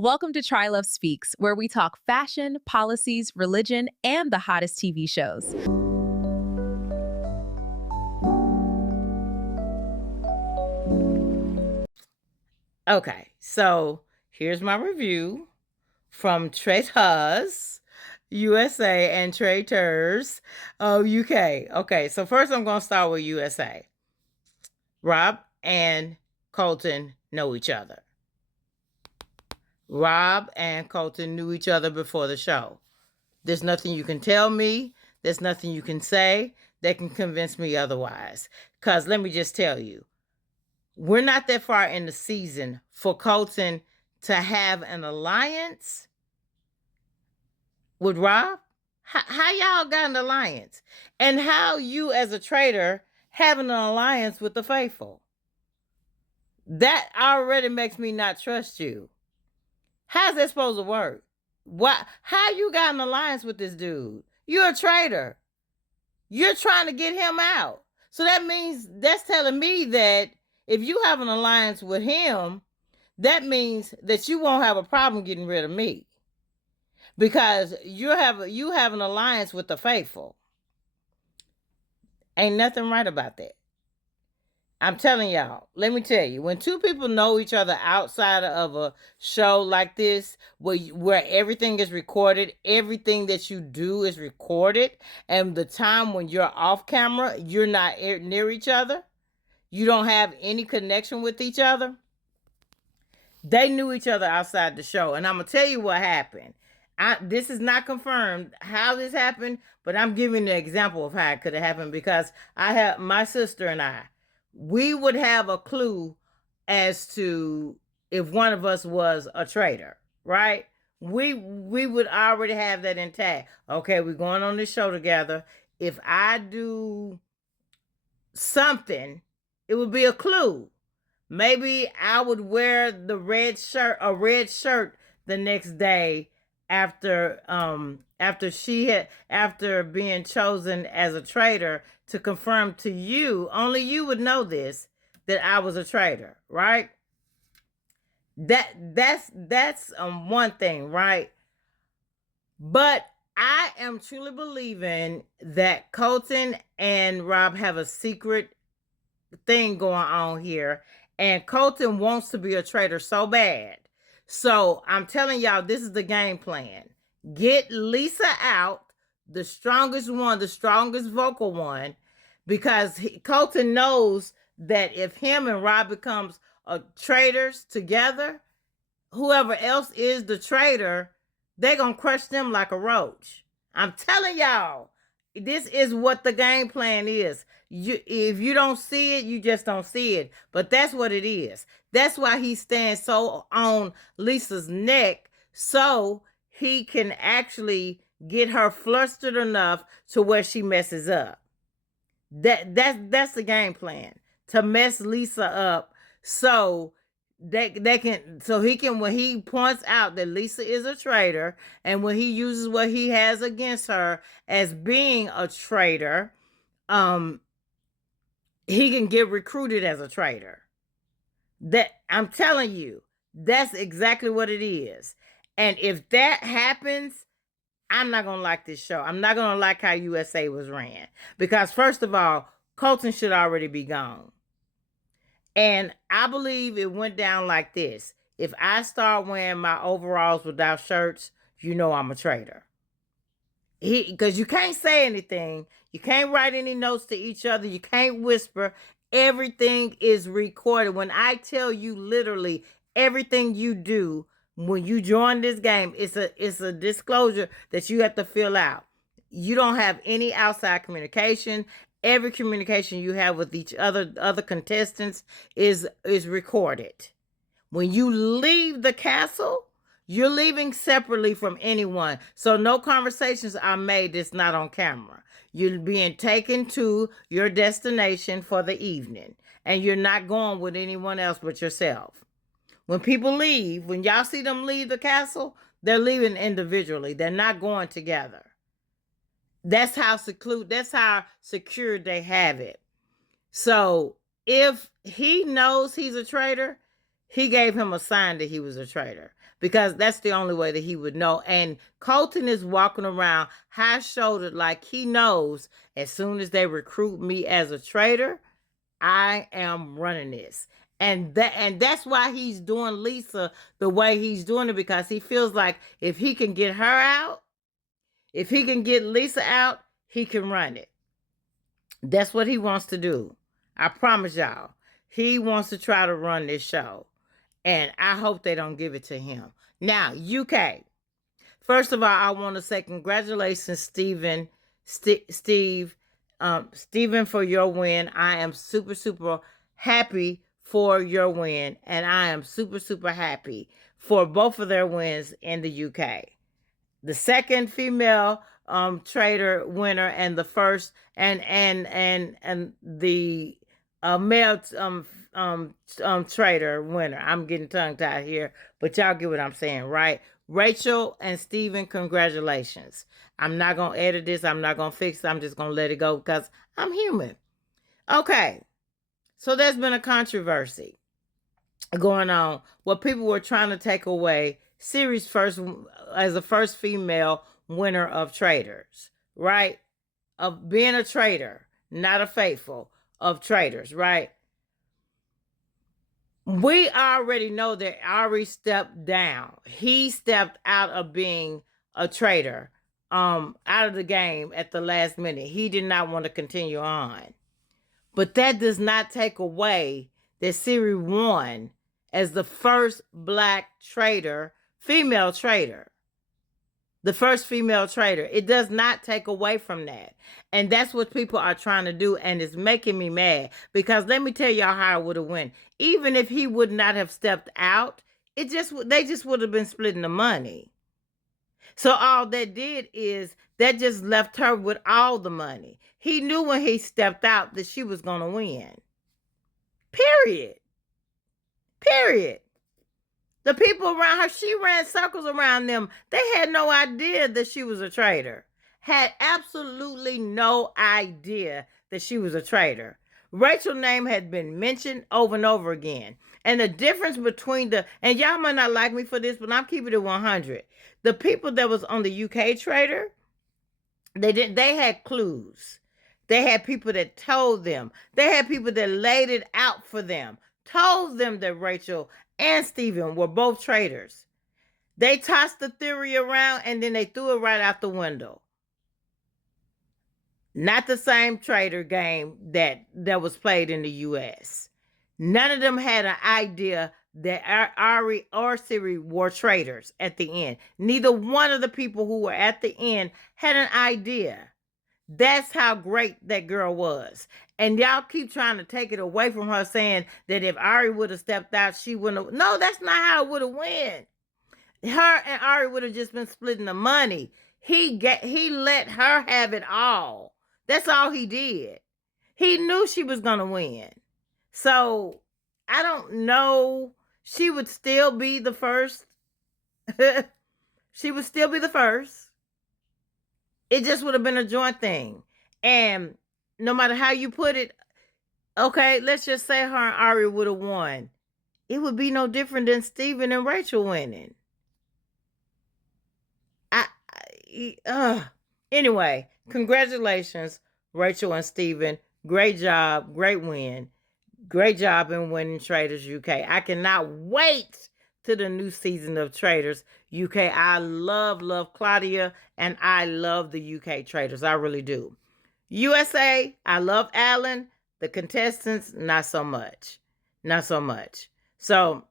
Welcome to Try Love Speaks, where we talk fashion, policies, religion, and the hottest TV shows. Okay, so here's my review from Traitors, USA, and Traitors, UK. Okay, so first I'm going to start with USA. Rob and Colton know each other. Rob and Colton knew each other before the show. There's nothing you can tell me. There's nothing you can say that can convince me otherwise. Because let me just tell you, we're not that far in the season for Colton to have an alliance with Rob. How y'all got an alliance? And how you as a traitor having an alliance with the faithful? That already makes me not trust you. How's that supposed to work? How you got an alliance with this dude? You're a traitor. You're trying to get him out. So that's telling me that if you have an alliance with him, that means that you won't have a problem getting rid of me. Because you have an alliance with the faithful. Ain't nothing right about that. I'm telling y'all, let me tell you, when two people know each other outside of a show like this, where everything is recorded, everything that you do is recorded, and the time when you're off camera, you're not near each other, you don't have any connection with each other. They knew each other outside the show, and I'm going to tell you what happened. This is not confirmed how this happened, but I'm giving an example of how it could have happened because I have my sister and we would have a clue as to if one of us was a traitor, right? We would already have that intact. Okay, we're going on this show together. If I do something, it would be a clue. Maybe I would wear a red shirt the next day after being chosen as a traitor to confirm to you, only you would know this, that I was a traitor, right? That's one thing, right? But I am truly believing that Colton and Rob have a secret thing going on here, and Colton wants to be a traitor so bad. So I'm telling y'all, this is the game plan. Get Lisa out, the strongest one, the strongest vocal one, because Colton knows that if him and Rob becomes traitors together, whoever else is the traitor, they're going to crush them like a roach. I'm telling y'all, this is what the game plan is. If you don't see it, you just don't see it. But that's what it is. That's why he stands so on Lisa's neck, so he can actually get her flustered enough to where she messes up. That's the game plan, to mess Lisa up so he can, when he points out that Lisa is a traitor, and when he uses what he has against her as being a traitor, he can get recruited as a traitor. That, I'm telling you, that's exactly what it is. And if that happens, I'm not going to like this show. I'm not going to like how USA was ran. Because first of all, Colton should already be gone. And I believe it went down like this. If I start wearing my overalls without shirts, you know I'm a traitor. Because you can't say anything. You can't write any notes to each other. You can't whisper. Everything is recorded. When I tell you literally everything you do when you join this game, it's a disclosure that you have to fill out. You don't have any outside communication. Every communication you have with each other contestants is recorded. When you leave the castle, you're leaving separately from anyone. So no conversations are made that's not on camera. You're being taken to your destination for the evening, and you're not going with anyone else but yourself. When people leave, when y'all see them leave the castle, they're leaving individually. They're not going together. That's how secure they have it. So if he knows he's a traitor, he gave him a sign that he was a traitor. because that's the only way that he would know. And Colton is walking around high-shouldered like he knows as soon as they recruit me as a traitor, I am running this. And that's why he's doing Lisa the way he's doing it, because he feels like if he can get her out, if he can get Lisa out, he can run it. That's what he wants to do. I promise y'all. He wants to try to run this show. And I hope they don't give it to him. Now, UK. First of all, I want to say congratulations, Steve, Stephen, for your win. I am super, super happy for your win. And I am super, super happy for both of their wins in the UK. The second female traitor winner, and the first and the male traitor winner. I'm getting tongue tied here, but y'all get what I'm saying, right? Rachel and Steven, congratulations. I'm not gonna edit this. I'm not gonna fix it. I'm just gonna let it go because I'm human. Okay, so there's been a controversy going on where people were trying to take away Siri's first as the first female winner of Traitors, right? Of being a traitor, not a faithful, of Traitors, right? We already know that Ari stepped down. He stepped out of being a traitor, out of the game at the last minute. He did not want to continue on. But that does not take away that Siri won as the first black traitor, female traitor. The first female traitor. It does not take away from that. And that's what people are trying to do, and it's making me mad. Because let me tell y'all how it would have went. Even if he would not have stepped out, they just would have been splitting the money. So all that did is that just left her with all the money. He knew when he stepped out that she was going to win. Period. Period. The people around her, she ran circles around them. They had no idea that she was a traitor. Had absolutely no idea that she was a traitor. Rachel's name had been mentioned over and over again. And the difference between and y'all might not like me for this, but I'm keeping it 100. The people that was on the UK traitor, they had clues. They had people that told them. They had people that laid it out for them. Told them that Rachel and Steven were both traitors. They tossed the theory around and then they threw it right out the window. Not the same traitor game that was played in the US. None of them had an idea that Ari or Siri were traitors at the end. Neither one of the people who were at the end had an idea. That's how great that girl was. And y'all keep trying to take it away from her, saying that if Ari would have stepped out, she wouldn't have. No, that's not how it would have went. Her and Ari would have just been splitting the money. He let her have it all. That's all he did. He knew she was going to win. So, I don't know. She would still be the first. She would still be the first. It just would have been a joint thing. And no matter how you put it, okay, let's just say her and Ari would have won. It would be no different than Steven and Rachel winning. Anyway, congratulations, Rachel and Steven. Great job. Great win. Great job in winning Traitors UK. I cannot wait to the new season of Traitors UK. I love Claudia, and I love the UK Traitors. I really do. USA, I love Alan. The contestants, not so much. Not so much. So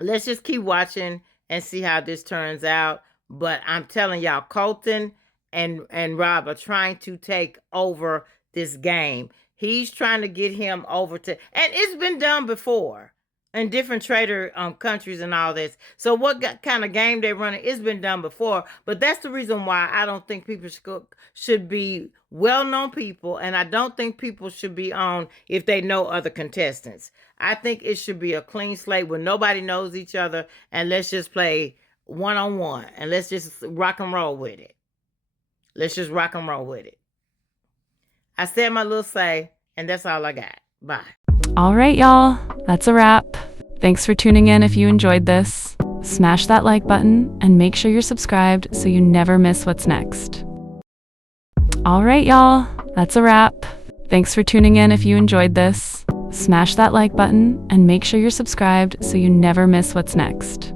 let's just keep watching and see how this turns out. But I'm telling y'all, Colton and Rob are trying to take over this game. He's trying to get him over to, and it's been done before in different traitor countries and all this. So what kind of game they're running, it's been done before. But that's the reason why I don't think people should be well-known people, and I don't think people should be on if they know other contestants. I think it should be a clean slate where nobody knows each other, and let's just play one-on-one, and let's just rock and roll with it. Let's just rock and roll with it. I said my little say, and that's all I got. Bye. All right, y'all. That's a wrap. Thanks for tuning in if you enjoyed this. Smash that like button and make sure you're subscribed so you never miss what's next. All right, y'all, that's a wrap. Thanks for tuning in if you enjoyed this. Smash that like button and make sure you're subscribed so you never miss what's next.